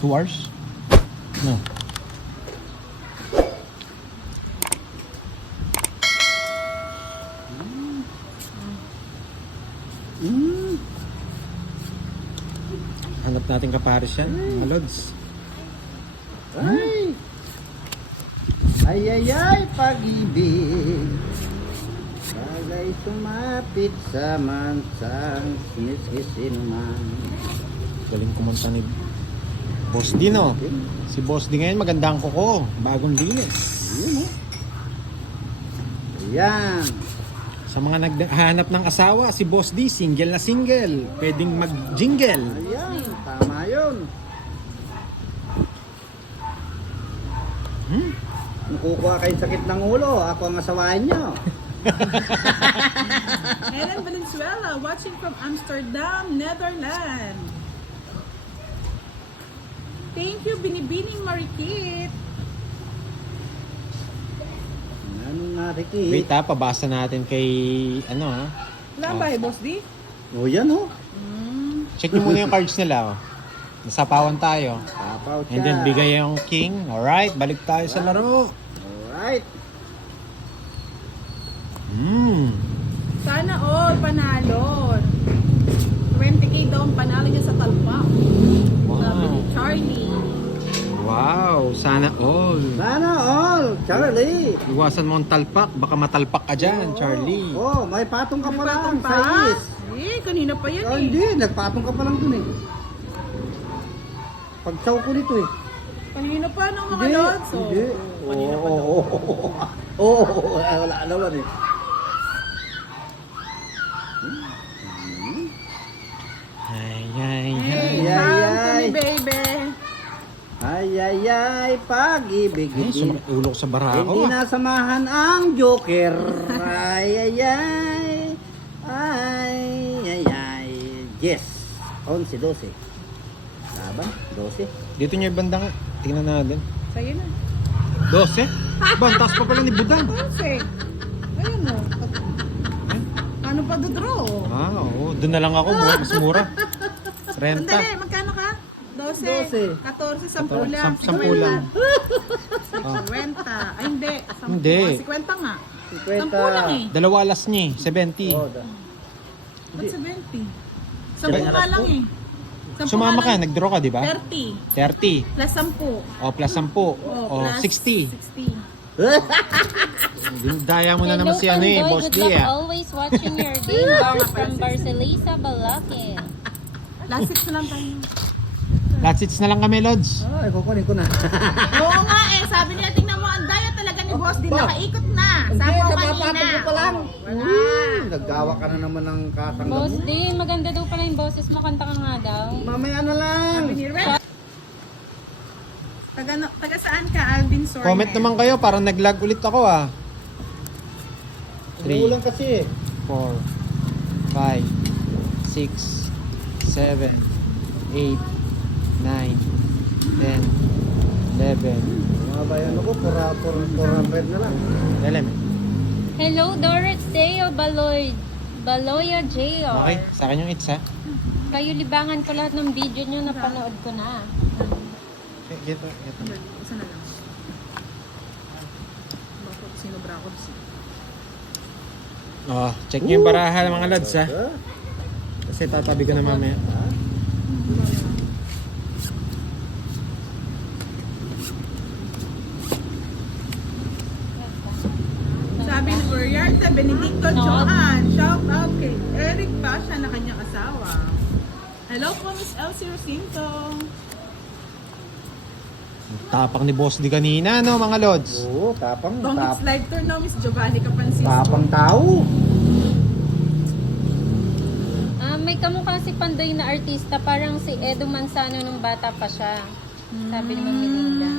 2 hours? No. Hanap natin kapares yan, mga lods. Ay! Ay, ay, ay, pag-ibig. Bagay sumapit sa mansang sinis-isinuman. Galing kumanta ni Boss D, no? Si Boss D ngayon maganda ang kuko. Bagong linis. Yun, oh. Ayan. Sa mga naghahanap ng asawa, si Boss D, single na single. Pwedeng mag-jingle. Ayan, tama yun. Nakukuha kayong sakit ng ulo, ako ang asawain nyo. Helen Valenzuela, watching from Amsterdam, Netherlands. Thank you, Binibining Marikit. Ano nga, Ricky? Wait ha, pabasa natin kay, ano ha? Wala ba eh, Boss D? O yan, oh. Check nyo muna yung cards nila, oh. Nasapawan tayo. Tapaw siya. And then bigay yung king. Alright, balik tayo sa laro. Alright. Sana all panalo. 20k daw ang panalo niya sa talpa. Sabi ni Charlie. Wow, sana all. Sana all, Charlie. Iwasan mo ang talpak, baka matalpak ka dyan, Charlie. Oh, may patong ka pa lang Patong sa pa? is. Eh, kanina pa yan Oh, eh. hindi, nagpatong ka pa lang dun eh. Pagsaw ko nito eh. Kanina pa nung mga lods. Oh. Hindi. Kanina pa daw. Oo, wala naman eh. Ay, ay, ay. Hey, Ay, come to ay. me, baby. Ay, ay, ay, pag-ibig. Ay, sumakit ulo ko sa barako. Hindi nasamahan ang joker. Ay, ay, ay. Ay, ay, ay. Yes. 11, 12. Laban, 12. Dito niyo yung banda nga. Tingnan natin. Sa'yo na. 12? Ba, ang taas pa pala ni Budang. Kasi, ayun o. Ano pa dodraw? Ah, oo. Doon na lang ako. Mas mura. Renta. Sandali, magkano ka? 12, 14, 10 lang. 10 lang. 50. Ay, hindi. Hindi. 50 nga. 50. 10 lang eh. Dalawa alas niya eh. 70. Oh, Ba't 70? 10 nga lang eh. 10 Sumama nga ka. lang. Nag-draw ka, di ba? 30. 30. Plus 10. O, plus 10. O, plus 60. 60. Daya mo na naman si ano eh, Pandoy. Boss Good D luck eh. always watching your game. Bars from Barcelisa, Balakin. Last 6 na lang tayo. Last hits na lang kami, Lods. Ay, kukunin ko na. Oo nga eh. Sabi niya, tingnan mo, ang daya talaga ni Boss din. Nakaikot na. Sabi ko kanina. napapatong ko pa lang. Wala. Naggawa ka na naman ng kasangga Boss mo. din, maganda daw pala yung boses mo. Kanta ka nga daw. Mamaya na lang. Sabi ni Red. Taga saan ka, Alvin Sorne? Comment naman kayo, parang nag-lag ulit ako ah. 3, Umuulan kasi eh. 4, 5, 6, 7, 8, 9, 10, 11, Mga bayan ako, pura red na lang. 11. Hello, Doris Deo Baloya J.R. Okay, sa akin yung hits ha. Kayo libangan ko lahat ng video nyo, napanood ko na. Ito. Isa na lang. Bakit sinubra ko? Oh, check nyo yung baraha mga Lods ha. Kasi tatabi ko na mamaya. Sabi ni Uriarte Benedicto Johan, shout out kay Eric Pasha na kanyang asawa. Hello po, Miss Elsie Rosinto. Tapang ni Boss D kanina, no mga Lods? Oo, tapang. Kung it's live tour no, Miss Giovanni Capansis. Tapang tao. May kamukha si Pandoy na artista, parang si Edo Manzano nung bata pa siya. Sabi ni Ma'am Melinda.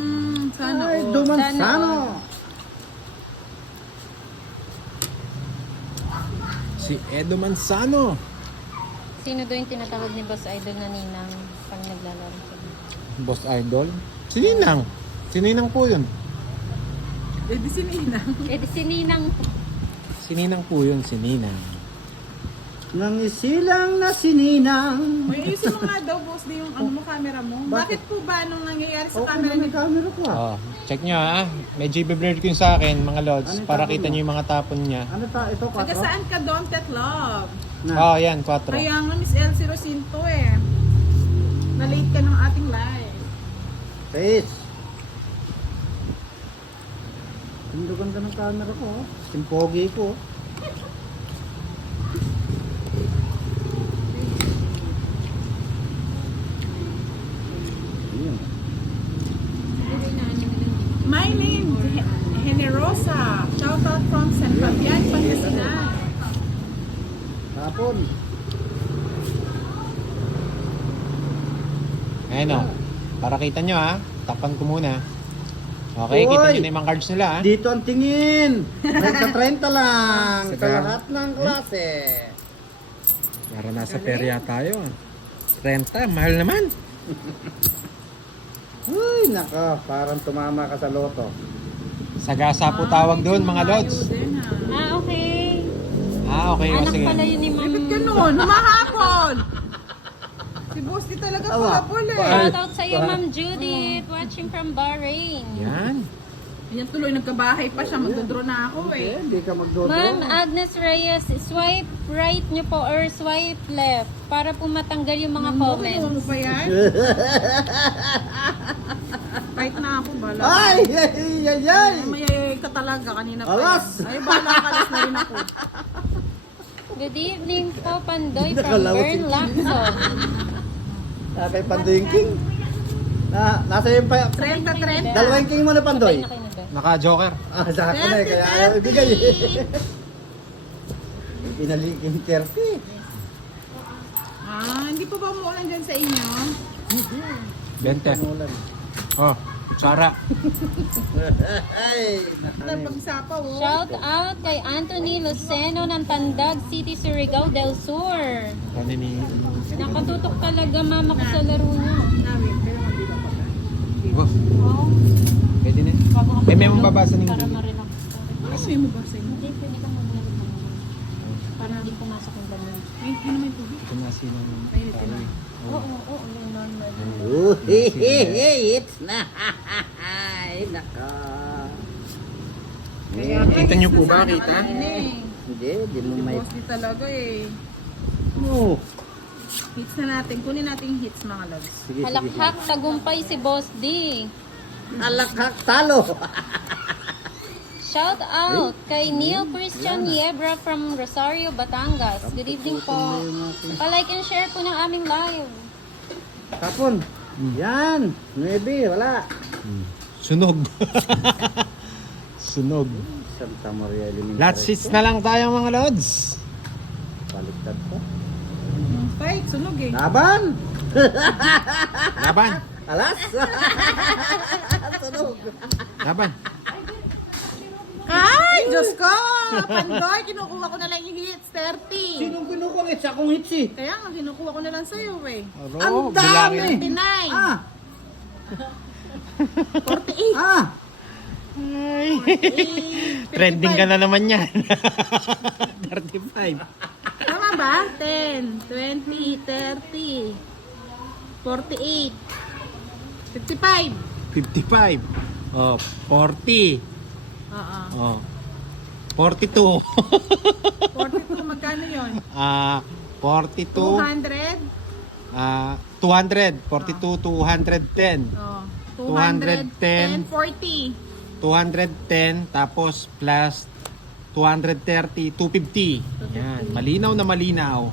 Sana Ay, all. Dumansano. Si Edo Manzano. Sino daw yung tinatawag ni Boss Idol na ninang pag naglalaro siya? Boss Idol. Sininang. Sininang po yun. Eh di sinina. Eh di si Ninang. Sininang po yun, sininang. Nang isilang na sininang. May ayusin mo nga daw, boss, di yung ano mo, camera mo. Bakit po ba nung nangyayari sa Okay camera na may niyo? camera ko ah. Oh, check nyo ha. Medyo i-blur ko yung sa akin, mga lods, Ano yung para tapon kita mo? nyo yung mga tapon niya. Ano ta? Ito, Taga 4? saan ka doon, Tetlove? Na. Oh, yan, 4. Kaya nga, Miss Elsie Rocinto eh. Na-late ka ng ating live. Face. Ang ganda ng camera ko. Oh. Simpogi ko. Ayun. My name, Generosa. Shout out from San Fabian, Pangasinan. Tapon. Ayan o. Para kita nyo ha. Takpan ko muna. Okay, Hoy! kita nyo na yung mga cards nila ha. Dito ang tingin. 30 lang. Sa Sige. lahat ng klase. Para nasa perya tayo. 30, mahal naman. Uy, naka. Parang tumama ka sa loto. Sagasa po tawag doon mga lods. Din, ha? Ah, okay. Okay, o Anak sige. pala yun ni Ma'am. Bakit ganun? Humahapon! Si boss di talaga Awa. pula-pula eh. Shout out sa iyo, Ma'am Judith, watching from Bahrain. Yan. Yan tuloy, nagkabahay pa siya. Magdodraw na ako Eh, eh. hindi ka magdodo. Ma'am Agnes Reyes, swipe right nyo po or swipe left para po matanggal yung mga Kinuha comments. mo pa yan? Fight na ako, bala. Ay! Ay! Ay! Ay! Mayayay ka talaga kanina pa. Alas! yan. Ay, bala ka, alas na rin ako. Good evening po, Pandoy from Nakalawa si Bern Lacson. Kay Pandoy yung king. Nasa yung pa. 30-30. Dalawang king mo na Pandoy. Sabay na kayo na ba? Naka-joker. Sa akin na eh, kaya ayaw ibigay. Pinalikin 30. Hindi pa ba umuulan dyan sa inyo? 20. Ulan. Oh, Sara. Ay! Ito pag-sapaw, oh. Shout out kay Anthony Luceno ng Tandag City, Surigao del Sur. Ano ni... Nakatutok talaga mama ko sa laro niya. Namin, pero mabilang pa ba? Oh, Oh, pwede na. bago ka May may matulog, mababasa ng para video. ma-relax ka. Ano yung mabasa yun? Hindi, pwede kang maglaro ng para hindi pumasok yung dami. Ay, hindi naman tubig. Ito na sino. Mainit na. Oo, yung normal. It's na! Ay, naka. Kaya, Kita niyo po ba? sana Kita? alamin eh. Hindi, di mo Si may... boss di talaga eh. Oh. Hits na natin. Kunin natin yung hits mga loves. Sige, sige. Halakhak, tagumpay si Boss D. Alakhak, talo! Shout out kay Neil Christian Yebra from Rosario, Batangas. Good evening po. Pa-like and share po ng aming live. Tapon. Yan. 9, wala. Sunog. Sunog. Santa Maria Elementary. Last hits na lang tayo mga lods. Baliktad ko. Fight, sunog eh. Laban! Laban. Alas! Sunog. Laban. Ay, Diyos ko! Pandoy, kinukuha ko na lang yung hits. 30. Sinong kinukuha? It's akong hits eh. Kaya nga, kinukuha ko na lang sa'yo eh. Ang dami! 29. Ah! 48. Ah! Ay. Trending ka na naman yan. 35. Tama ba? 10, 20, 30, 48, 55. 55. Oh, 40. Oo. Oh. 42. 42, magkano yun? 42. 200? 200. 42, 210. Oh. 210. 40. 210 tapos plus 230, 250. Yan, malinaw na malinaw.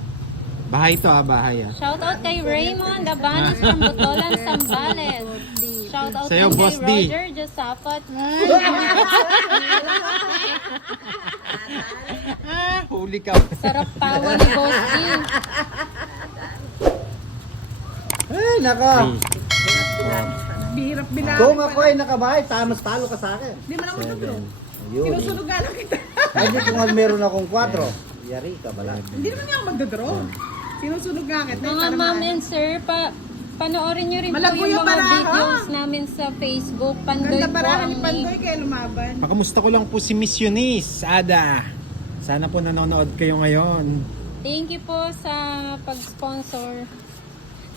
Bahay to bahay ah. Shout out kay Raymond Abanos from Butolan, Zambales. Shout out Sa'yo, din Boss D. kay Roger Josafat. Huli ka. Sarap tawa ni Boss D. Ay, naka! Bihirap bilangin Kung pa ako ay nakabahay, tamas talo ka sa akin. Hindi mo naman nagdro. Ayun. Sinusunog nga lang kita. Ay, di kung meron akong 4. Yari ka bala. Hindi naman niya ako magdodro. Sinusunog nga kita. Mga para ma'am maano. and sir, panoorin nyo rin po Malago yung yung mga baraha. videos namin sa Facebook. Pandoy Ganda po parahan ang ni name. Pandoy kaya lumaban. Pakamusta ko lang po si Miss Eunice, Ada. Sana po nanonood kayo ngayon. Thank you po sa pag-sponsor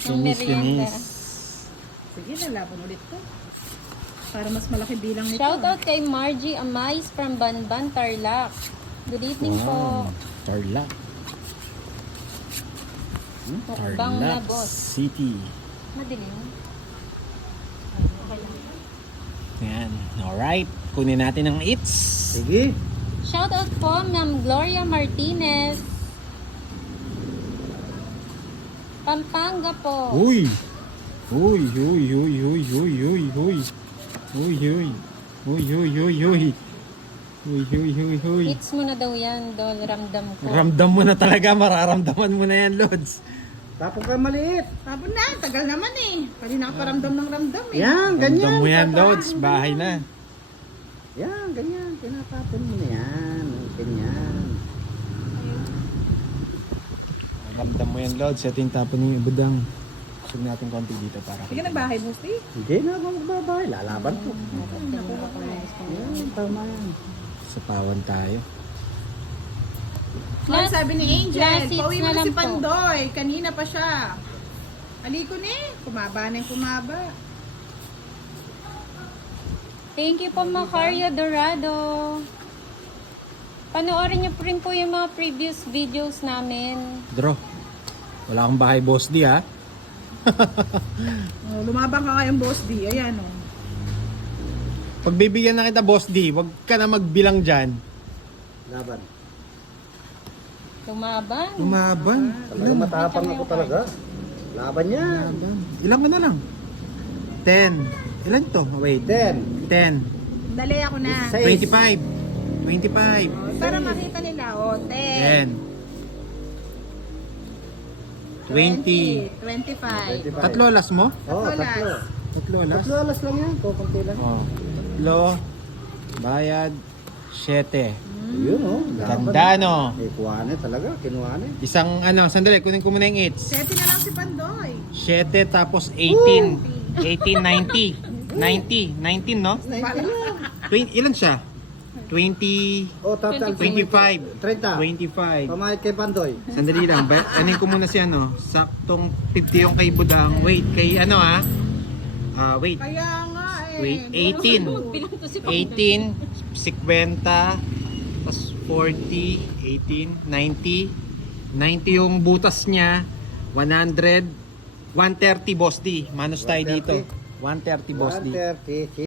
ng Kinis, merienda. kinis. Sige, lalaban ulit ko. Para mas malaki bilang nito. Shoutout kay Margie Amais from Banban, Tarlac. Good evening po. Tarlac. Mukbang na, Tarlac boss. City. Madilim. Yan. Alright. Kunin natin ang eats. Sige. Shoutout po, Ma'am Gloria Martinez. Pampanga po. Uy! Uy, uy, uy, uy, uy, uy, uy. Uy, uy. Uy, uy, uy, uy. Uy, uy, uy, uy. Hits mo na daw yan, Dol. Ramdam ko. Ramdam mo na talaga. Mararamdaman mo na yan, Lods. Tapos ka maliit. Sabon na, tagal naman eh. Kanina ka paramdam ng ramdam eh. Yan, Ramdam ganyan. mo yan, Papa. Lods. Bahay na. Yan, ganyan. Tinatapon mo na yan. Ganyan. Ramdam mo yan, Lods. Ito yung tapon ng budang. Kusog natin konti dito para Sige na bahay, Busti. Hindi na ako magbabahay. Lalaban ko. Yan, tama yan. sa pawan tayo. Ano sabi ni Angel? Last hits Pauwi mo na na lang si po. Pandoy. Kanina pa siya. Aliko ni. Kumaba na yung kumaba. Thank you po, Macario Dorado. Panoorin niyo po rin po yung mga previous videos namin. Draw. Wala kang bahay, Boss D, ha? Oh, lumabang ka ngayong Boss D. Ayan oh. Pagbibigyan na kita, Boss D, wag ka na magbilang dyan. Laban. Lumaban. Umaban. Talaga matapang ako talaga. Laban yan. Umaban. Ilan ka na lang? 10. Ilan to? Oh, wait. 10. 10. Dali ako na. 25. 25. Oh, para makita nila. Oh, 10. 20. 25. 25. Tatlo alas mo? Oo, Tatlo tatlo. Tatlo alas? Tatlo alas lang yan. Kukunti lang. Oh. Tatlo. Bayad. 7. Yun oh. Ganda, no? Eh, kuwane talaga. Kinuwane. Isang ano, sandali, kunin ko muna yung 8. 7 na lang si Pandoy. 7 tapos 18. 18, 90. 90. 19, no? 20, ilan siya? 20, Oh, total. 25. 30. 25. Pamayad kay Pandoy. Sandali lang. Anin ko muna si ano. Saktong 50 yung kay Budang. Wait, kay ano ah? Wait. Kaya nga eh. Wait, 18. Bilang to si 18, 50, tapos 40, 18, 90. 90 yung butas niya. 100, 130 Boss D. Manos tayo dito. 130 Boss D. 130.